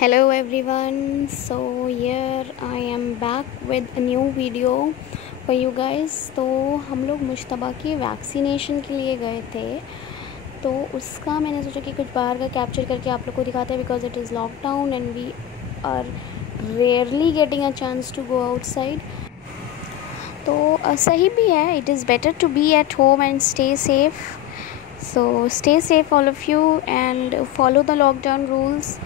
Hello everyone, so here I am back with a new video for you guys। तो हम लोग मुश्तबा की vaccination के लिए गए थे, तो उसका मैंने सोचा कि कुछ बाहर का कैप्चर करके आप लोग को दिखाते हैं, because it is lockdown and we are rarely getting a chance to go outside. तो सही भी है, it is better to be at home and stay safe. So stay safe all of you and follow the lockdown rules.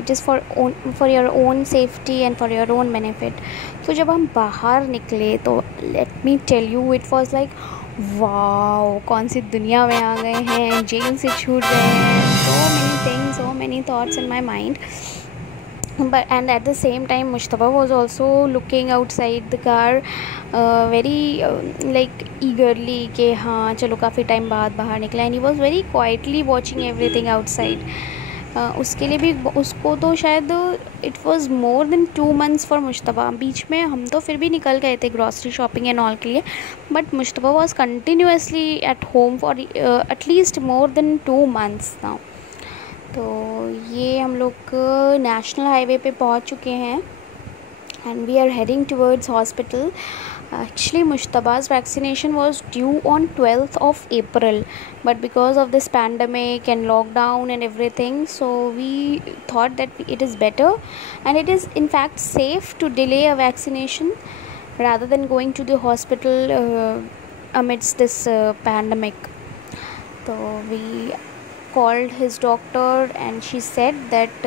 It is for your own safety and for your own benefit. So जब हम बाहर निकले तो let me tell you it was like wow, कौन सी दुनिया में आ गए हैं, जेल से छूट गए हैं। So many things, so many thoughts in my mind. But and at the same time Mushtaba was also looking outside the car very like eagerly कि हाँ चलो काफ़ी टाइम बाद बाहर निकला, and he was very quietly watching everything outside. उसके लिए भी उसको तो शायद it was more than 2 months for मुश्तबा। बीच में हम तो फिर भी निकल गए थे ग्रॉसरी शॉपिंग एंड ऑल के लिए, but Mushtaba was continuously at home for at least more than 2 months now. तो ये हम लोग नेशनल हाईवे पे पहुंच चुके हैं and we are heading towards hospital. Actually Mushtaba's vaccination was due on 12th of April, but because of this pandemic and lockdown and everything, so we thought that it is better and it is in fact safe to delay a vaccination rather than going to the hospital amidst this pandemic. So we called his doctor and she said that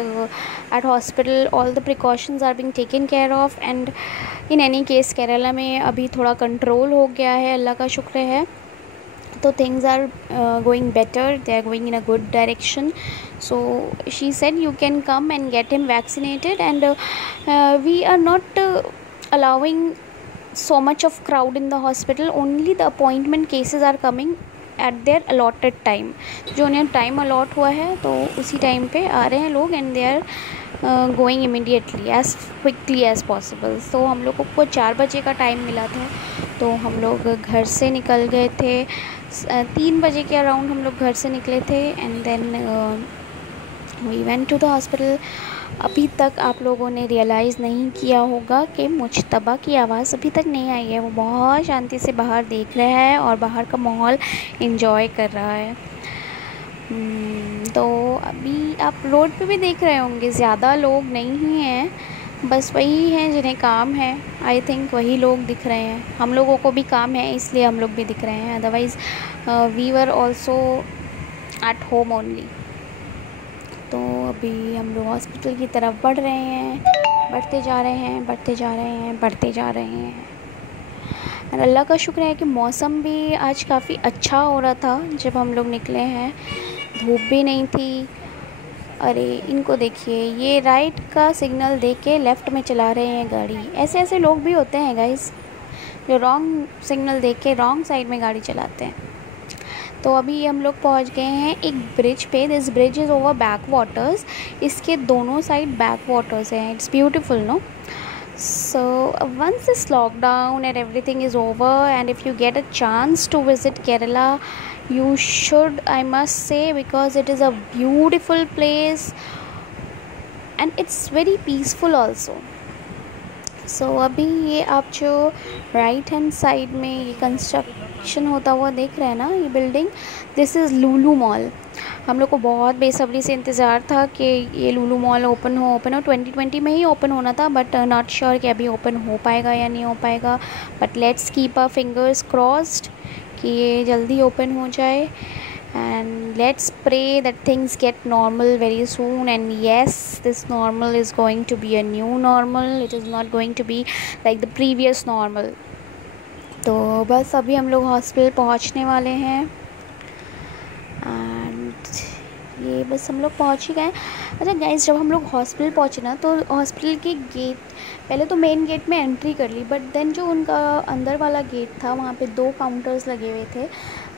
at hospital all the precautions are being taken care of, and in any case Kerala में अभी थोड़ा control हो गया है, अल्लाह का शुक्र है। तो things are going better, they are going in a good direction. So she said you can come and get him vaccinated, and we are not allowing so much of crowd in the hospital. Only the appointment cases are coming eight there allotted time. जो उन्हें time allot हुआ है तो उसी time पे आ रहे हैं लोग, and they are going immediately as quickly as possible. तो हम लोगों को 4 बजे का टाइम मिला था, तो हम लोग घर से निकल गए थे 3 बजे के अराउंड हम लोग घर से निकले थे, and then we went to the hospital. अभी तक आप लोगों ने रियलाइज़ नहीं किया होगा कि मुश्तबा की आवाज़ अभी तक नहीं आई है। वो बहुत शांति से बाहर देख रहा है और बाहर का माहौल एंजॉय कर रहा है। तो अभी आप रोड पे भी देख रहे होंगे ज़्यादा लोग नहीं हैं, बस वही हैं जिन्हें काम है। आई थिंक वही लोग दिख रहे हैं। हम लोगों को भी काम है इसलिए हम लोग भी दिख रहे हैं, otherwise we were also at home only. तो अभी हम लोग हॉस्पिटल की तरफ बढ़ रहे हैं, बढ़ते जा रहे हैं, बढ़ते जा रहे हैं, बढ़ते जा रहे हैं। और अल्लाह का शुक्र है कि मौसम भी आज काफ़ी अच्छा हो रहा था जब हम लोग निकले हैं, धूप भी नहीं थी। अरे इनको देखिए, ये राइट का सिग्नल देख के लेफ़्ट में चला रहे हैं गाड़ी। ऐसे ऐसे लोग भी होते हैं गाइस, जो रॉन्ग सिग्नल देख के रॉन्ग साइड में गाड़ी चलाते हैं। तो अभी हम लोग पहुंच गए हैं एक ब्रिज पे। This bridge is over backwaters. इसके दोनों साइड बैक वाटर्स हैं। It's beautiful no. So once this lockdown and everything is over, and if you get a chance to visit Kerala, you should, I must say, because it is a beautiful place and it's very peaceful also. So अभी ये आप जो right hand side में ये construction होता हुआ देख रहे हैं ना, ये building, this is Lulu mall. हम लोग को बहुत बेसब्री से इंतज़ार था कि ये लुलु मॉल ओपन हो 2020 में ही ओपन होना था, बट नॉट श्योर कि अभी ओपन हो पाएगा या नहीं हो पाएगा। But let's keep our fingers crossed कि ये जल्दी ओपन हो जाए, and let's pray that things get normal very soon. And yes, this normal is going to be a new normal. It is not going to be like the previous normal. तो बस अभी हम लोग hospital पहुंचने वाले हैं, and ये बस हम लोग पहुंच ही गए। अच्छा गाइस, जब हम लोग हॉस्पिटल पहुंचे ना, तो हॉस्पिटल के गेट, पहले तो मेन गेट में एंट्री कर ली, बट देन जो उनका अंदर वाला गेट था वहाँ पे 2 काउंटर्स लगे हुए थे।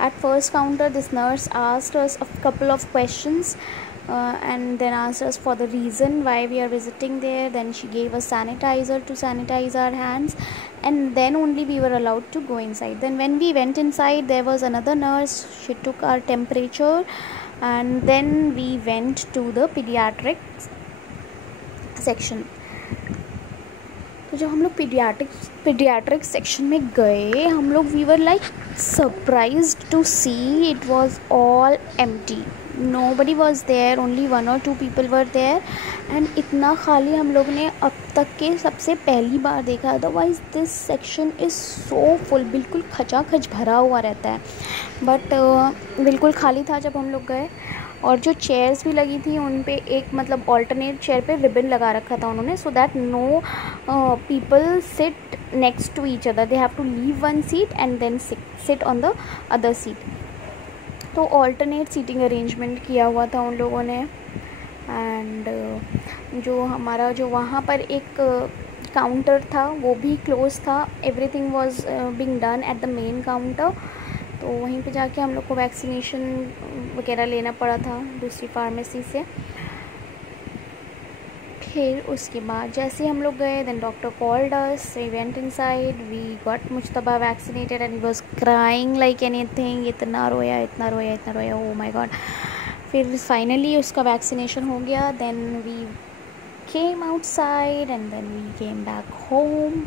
At first counter, this nurse asked us a couple of questions and then asked us for the reason why we are visiting there. Then she gave us sanitizer to sanitize our hands, and then only we were allowed to go inside. Then when we went inside, there was another nurse. She took our temperature, and then we went to the pediatrics section. तो जब हम लोग paediatric section में गए, हम लोग we were like surprised to see it was all empty, nobody was there, only 1 or 2 people were there, and इतना खाली हम लोग ने अब तक के सबसे पहली बार देखा। Otherwise this section is so full, बिल्कुल खचाखच भरा हुआ रहता है, बट बिल्कुल खाली था जब हम लोग गए। और जो चेयर्स भी लगी थी उन पे एक मतलब ऑल्टरनेट चेयर पे रिबन लगा रखा था उन्होंने, so that no people sit next to each other, they have to leave one seat and then sit on the other seat. तो ऑल्टरनेट सीटिंग अरेंजमेंट किया हुआ था उन लोगों ने। एंड जो हमारा जो वहाँ पर एक काउंटर था वो भी क्लोज था, everything was being done at the main counter. तो वहीं पे जाके हम लोग को वैक्सीनेशन वगैरह लेना पड़ा था दूसरी फार्मेसी से। फिर उसके बाद जैसे हम लोग गए, then doctor called us, we went inside, we got Mushtaba vaccinated and he was crying like anything, इतना रोया इतना रोया इतना रोया, ओह माय गॉड। फिर फाइनली उसका वैक्सीनेशन हो गया, then we came outside and then we came back home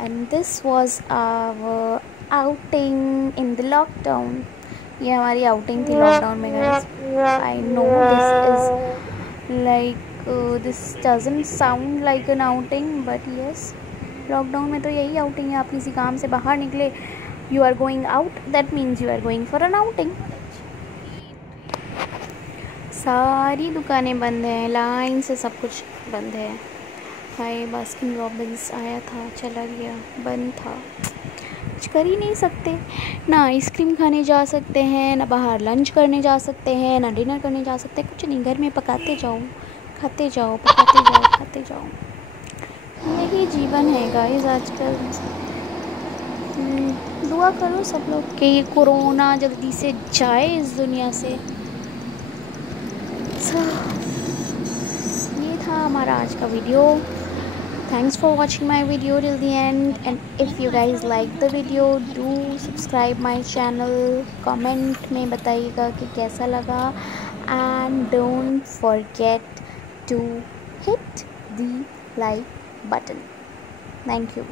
and this was our outing in the lockdown. ये हमारी आउटिंग थी लॉकडाउन में guys. I know this is like this doesn't sound like an outing, but yes, lockdown में तो यही outing है। आप किसी काम से बाहर निकले, you are going out, that means you are going for an outing. सारी दुकानें बंद हैं, लाइन से सब कुछ बंद है। हाय बास्किन रॉबिन्स आया था, चला गया, बंद था, कुछ कर ही नहीं सकते। ना आइसक्रीम खाने जा सकते हैं, ना बाहर लंच करने जा सकते हैं, ना डिनर करने जा सकते हैं, कुछ नहीं, घर में पकाते जाओ, खाते जाओ, पकाते जाओ, खाते जाओ। यही जीवन है गाइस आजकल। दुआ करो सब लोग कि ये कोरोना जल्दी से जाए इस दुनिया से। ये था हमारा आज का video. Thanks for watching my video till the end, and if you guys like the video, do subscribe my channel, comment में बताइएगा कि कैसा लगा, and don't forget to hit the like button. Thank you.